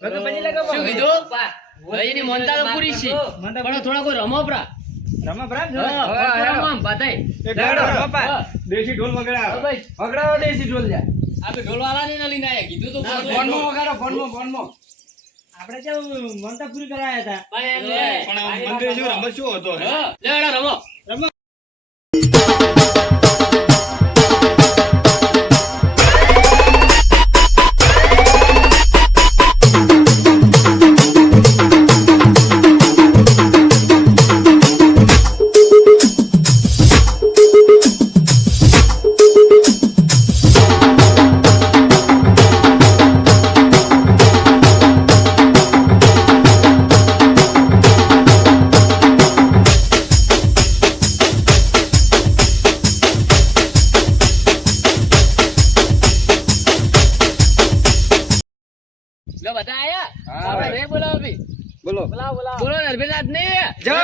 શું કીધું? એની મનતા તો પૂરી છે. પણ થોડા કોઈ રમો પરા. હા, રમો આમ, બધાય. હા. દેશી ઢોલ વગડાવો. દેશી ઢોલ લ્યા. આપણે ઢોલવાળાને ના લઈને કીધું તો ખરું. ફોનમાં વગાડો, ફોનમાં, ફોનમાં. આપણે કેવું મનતા પૂરી કરાયા હતા. પણ મંદિર શું રમત શું રમો. બોલો. બોલો નરભીનાથ ને જય!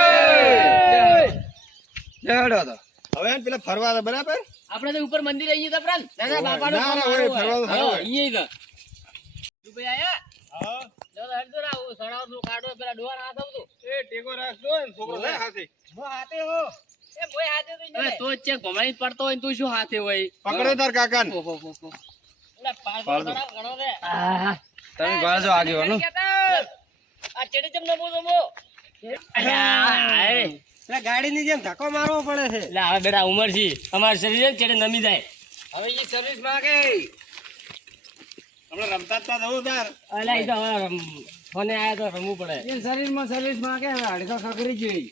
જય હેડો તો. હવે પેલા ફરવા બરાબર? આપણે તો ઉપર મંદિર આવી ગયા પ્રાણ દાદા બાપા નો ના, ના. ફરવાનું સારું હા, હોય. અહીંયા તો. તું આયા? હા. તો હેડજો ને આવું કાઢો પેલા ડોહાને હાથ આવતું એ ટેકો રાખજો ને છોકરો થાય હાથે. એ મોય હાથે તો તો જ છે પડતો હોય ને તું શું હાથે હોય? પકડો તાર કાકા ઓહો પાડો. તમે ગળજો આગેવાનો. ચેડી ચમ નમો નમો. એટલે. ગાડીની જેમ ધક્કો મારવો પડે છે. એટલે હવે બેટા ઉંમર છે અમારું શરીર ચડે નમી જાય. હવે એ સર્વિસ માંગે. હમણાં રમતા જ તા જવું તાર. એટલે એ તો હવે ફોને આયા તો રમવું પડે. એ શરીરમાં સર્વિસ માંગે હવે અડધો ખખરી જોઈ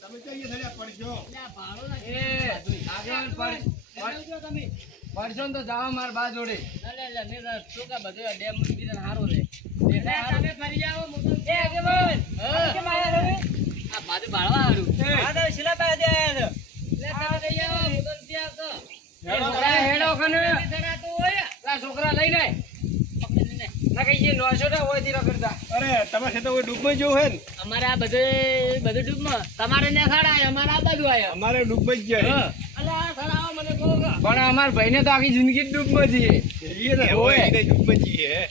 તમે એ પર- ને તો જવા માર બા જોડે. શું કા બધું ડેમ હારું રે. છોકરા લઈ. ના ને ને અમારે આ બધે બધું ડૂબમાં તમારે ને? ખાડા અમારે આ બાજુ આયા અમારે ડૂબમાં જ ગયા પણ અમાર ભાઈને તો આખી જિંદગી ડૂબમાં જઈએ ને ડૂબમાં જઈએ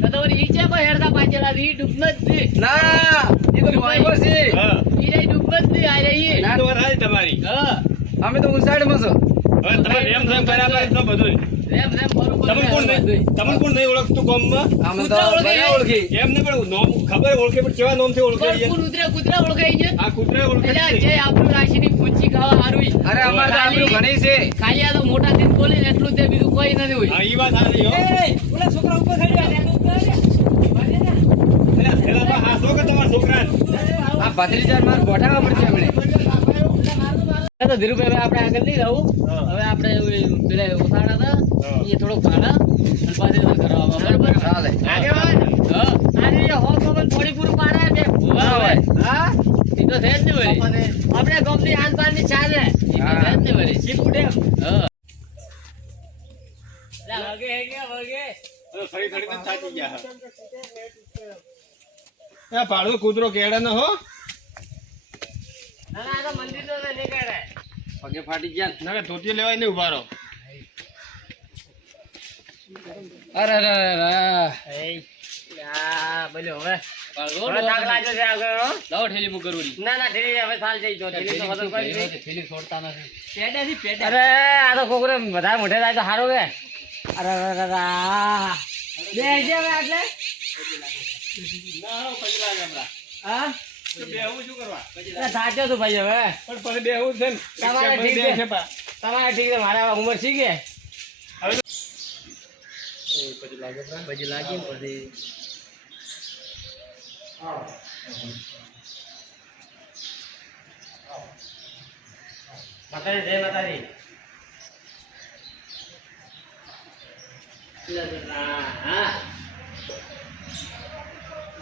હે તો તો વળી ઈ છે કોઈ હેરતા પાછેલા ઈ ડૂબમાં જ છે. ના એ તો ભાઈઓ છે. હા. ઈ રહી ડૂબમાં જ છે, આ રહી ના તો વાત તમારી. હા. અમે તો ઉસાડમાં છો. હવે તમારે રેમ રેમ બરાબર તો બધું રેમ રેમ બરોબર કોણ નહીં તમને કોણ નહીં ઓળખતું ગામમાં? અમે તો ઓળખે. પણ નોમ ખબર ઓળખે પણ કેવા નોમથી ઓળખે છે? કૂતરા કૂતરા ઓળખાય છે. આ કૂતરા ઓળખે છે. જે આપણું રાશિની પૂંછી ખાવા હારું અરે અમારે તો ઘણી છે. ખાલી આ તો મોટા થઈને બોલે એટલું તે બીજું કોઈ નથી હોય. હા, ઈ વાત સાચી હો. ઓલા છોકરા ઉપર થઈ ગયા અરે, પેલા તો હાસો કે તમારા છોકરાને? આ ભત્રીજા માર બોટાવા પડશે હમણે તો ધીરુભાઈ આપણે આગળ નહીં રહું હવે આપણે પેલા ઉથાડા હતા. એ થોડોક ભાડા અને પાછી તો ઘરે ચાલે. આગેવાન હા. આને હો ખબર થોડી પૂરું પાડે બે ભૂવા હોય હા? એ તો છે જ ને વળી આપણે ગમની આન પાનની ચાલે. એ તો હા. જ ને વળી શીખું ડેમ. હા. વગે હે ગયા વગે. અરે, ફરી ફરીને થાકી ગયા. આ ભાડું કૂતરો કેડે ન હો ના ના આ તો મંદિર તો નહીં કરે પગે ફાટી ગયા ના. ધોતી લેવાય નહીં ઊભા રહો. અરે અરે અરે બોલો હવે. હવે થાક લાગ્યો છે આગળ હો. લાવો ઠેલી મુક કરવડી ના ના ઠેલી હવે થાલ જઈ જો ઠેલી તો વધુ કરી દે ઠેલી છોડતા નથી. પેડેથી પેડે. અરે આ તો છોકરો વધારે મોઢે થાય તો સારું કે. અરે એટલે હા? તો બેહવું શું કરવા? છું ભાઈ હવે. પણ પછી બેહવું જ છે ને. તમારે ઠીક છે. છે તમારે ઠીક છે મારા ઉંમર શી કે હવે પછી લાગી પછી માતાજી જય માતાજી હા.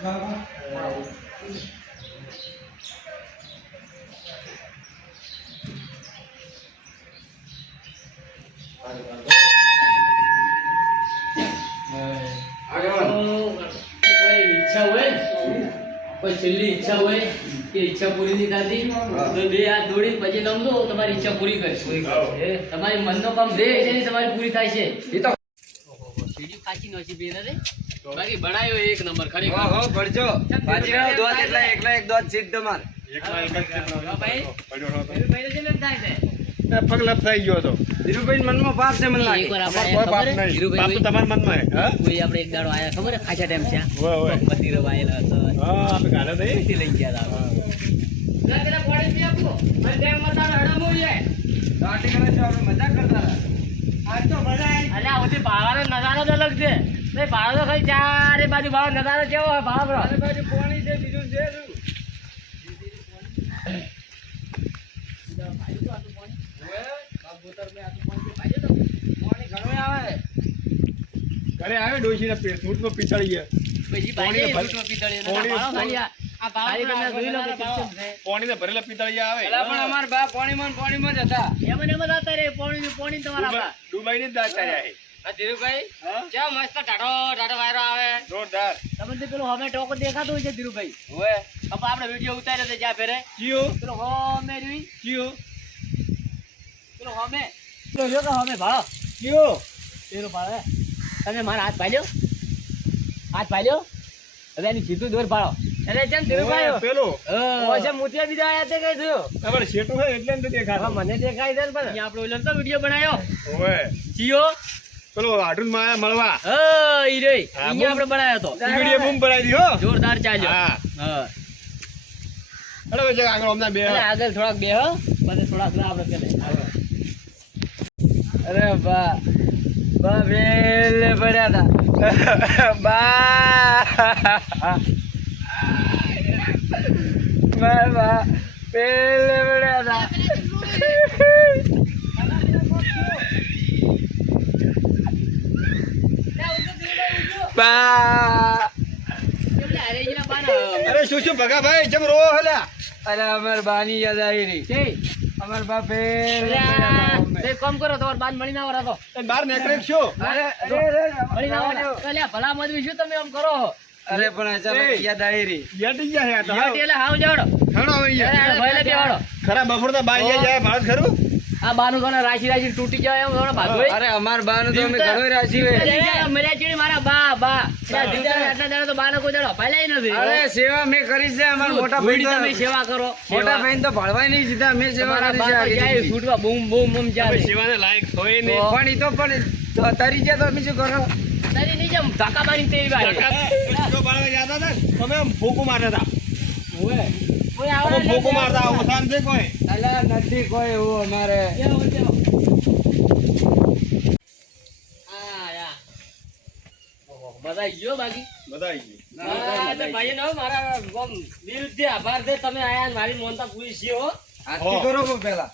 આગેવાન. છેલ્લી ઈચ્છા હોય કે ઈચ્છા પૂરી નહીં થતી તો બે હાથ દોડી પછી નમજો તમારી ઈચ્છા પૂરી કરશે તમારી મનનો કામ જે છે ને તમારી પૂરી થાય છે એ તો સીડી કાચી નો છે બેને રે બાકી બડાયો એક નંબર ખરી હો હો ભરજો બાજીરાવ દોત એટલા એકલા એક દોત સિદ્ધ માર એકલા એક જ ભાઈ. ભાઈ ને થાય છે એ પગ થઈ ગયો હતો ધીરુભાઈ મનમાં પાપ છે મને લાગે. અમાર કોઈ પાપ નહીં. ધીરુભાઈ બાપ તો તમારા મનમાં હે હા? કોઈ આપણે એક દાડો આયા ખબર ખાચા ટાઈમ છે હોય હોય. મતીરો વાયેલો હતો. હા આપણે ગાડે અહીંથી લઈ ગયા હતા. ના તેના પાણી પી આપો. મને ટાઈમમાં તારે હડામું જાય. દાટી કરે છે આપણે મજા કરતા આજ તો મજા આવી. અલ્યા આ બધી નજારો જ અલગ છે. નહીં તો ખાલી ચારે બાજુ ભાવ નજારો કેવો હોય ભાવ ચારે બાજુ પાણી છે બીજું છે શું? ભાવ આવે. ડોશી લો કે ભાવ. કેટલું છે. પાણીને ભરેલા પિતળિયા આવે. પણ અમાર બા પાણીમાં ને પાણીમાં જ હતા. એમ ને એમ જ હતા રે પોણી પોણી તમારા ડૂબા- ને જ દાતા રહ્યા આ ધીરુભાઈ? ચા મસ્ત ટાટો ટાટો વાયરો આવે. જોરદાર. તમને તો પેલું હવે ટોકો દેખાતો હોય છે ધીરુભાઈ. હવે. હવે આપણે વીડિયો ઉતાર્યો છે જ્યાં ફેરે. જીઓ પેલો હમે રહ્યું. ચિયો પેલો હોમે. જો તમે મારા હાથ પાડ્યો હાથ પાડ્યો હવે એની સીધું દોર પાડો અરે ચમ ધીરુભાઈ ઓય, પેલો. ઓછે મુતિયા બીજા આયા તે કઈ થયો? ખબર શેટું હોય એટલે નથી દેખાય. મને દેખાય છે ને પણ. અહીંયા આપણે ઓલો તો વીડિયો બનાવ્યો. ઓય, જીઓ. પેલો હાડુનમાં આયા મળવા. હ ઈ રે હા, અહીંયા આપણે બનાવ્યો તો વિડિયો બૂમ ભરાઈ દીધો જોરદાર ચાલ્યો. હા. હા. અરે પછી આગળ અમને બે એટલે આગળ થોડાક બે હો. પછી થોડાક આપણે પેલે અરે બા બા વેલ પડ્યા હતા બા. બા બા પેલે પડ્યા હતા બા. અરે શું શું ભગા ભાઈ ચમ રો અરે અમાર બાની યાદ આવી રહી. અમર અમાર બા પેલે તે કામ કરો તમારે બાદ મળી ના રાખો. તને બહાર નીકળે છો? અરે અરે અરે મળી ના વરાતો એટલે ભલા મત શું તમે આમ કરો અરે પણ અચાનક યાદ આવી રહી. ગયા હે તો યાર એટલે હાવ જાડો. ઘણો આવી અરે ભાઈ લે બેવાડો. ખરા બફોર તો બાઈ જાય ભારત ખરું? આ બાનું તો રાશી રાશી તૂટી જાય એમ થોડા ભાગો અરે અમાર બાનું તો અમે ઘણો રાજી હોય. મર્યા ચીડી મારા બા બા. આટલા દાડા તો બાને કોઈ દાડો નથી. અરે સેવા મેં કરી છે અમાર મોટા ભાઈ તમે સેવા કરો? મોટા ભાઈ તો ભાળવાય નહીં જીધા મેં સેવા કરી છે જાય છૂટવા બૂમ બૂમ બૂમ સેવાને લાયક હોય ને તો- પણ ઈ તો પણ તરી જાય તો અમે શું કરો? તરી નહીં જેમ ધક્કા તેરી હતા ભૂકો મારતા હતા. કોઈ આવે અમે મારતા આવો શાંતિ કોઈ? અલા નથી કોઈ એવું અમારે. બધા ગયો બાકી? બધા તો ભાઈઓનો મારા દિલથી આભાર છે તમે આયા મારી મોનતા પૂરી છે હો. આજથી કરો પેલા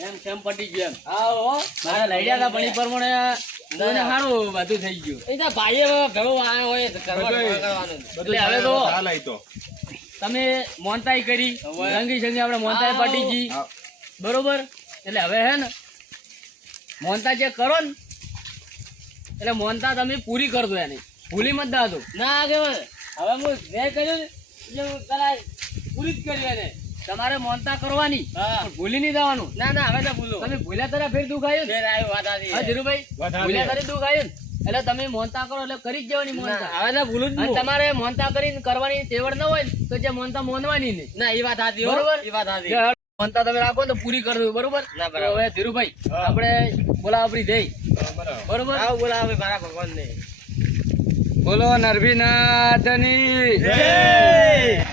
એમ સેમ પટી ગયો એમ. હા હો. મારા લઈ ગયા હતા પણ ઈ પ્રમાણે મને સારું બધું થઈ ગયું. એ તો ભાઈએ ઘણો આવ્યો હોય. હવે તો હાલ તો. તમે મોનતાઈ કરી. રંગી સંગી આપણે મોનતાઈ પટી ગઈ બરોબર? એટલે હવે હે ને મોનતા જે કરો ને એટલે મોનતા તમે પૂરી કરજો એની. ભૂલી મત દાદો ના કે હવે. હું જે કર્યું ને એટલે હું પૂરી જ કરી એને. તમારે મોનતા કરવાની. ભૂલી નહીં જવાનું. ના ના હવે તો ભૂલો. તમે ભૂલ્યા તારા ફેર દુઃખ આવ્યું ફેર આવ્યું વાત આવી હા ધીરુભાઈ ભૂલ્યા તારે દુઃખ આવ્યું એટલે તમે મોનતા કરો એટલે કરી જ જવાની મોનતા. હવે તો ભૂલું જ તમારે મોનતા કરીને કરવાની તેવડ ન હોય તો જે મોનતા મોનવાની નહીં. ના એ વાત સાચી બરોબર? એ વાત સાચી. મોનતા તમે રાખો તો પૂરી કરી દઉં બરોબર? ના બરાબર. હવે ધીરુભાઈ. આપણે બોલાવરી દઈ બરાબર. બરોબર? આવ બોલાવે મારા ભગવાન ને બોલો નરભીનાથની. જય!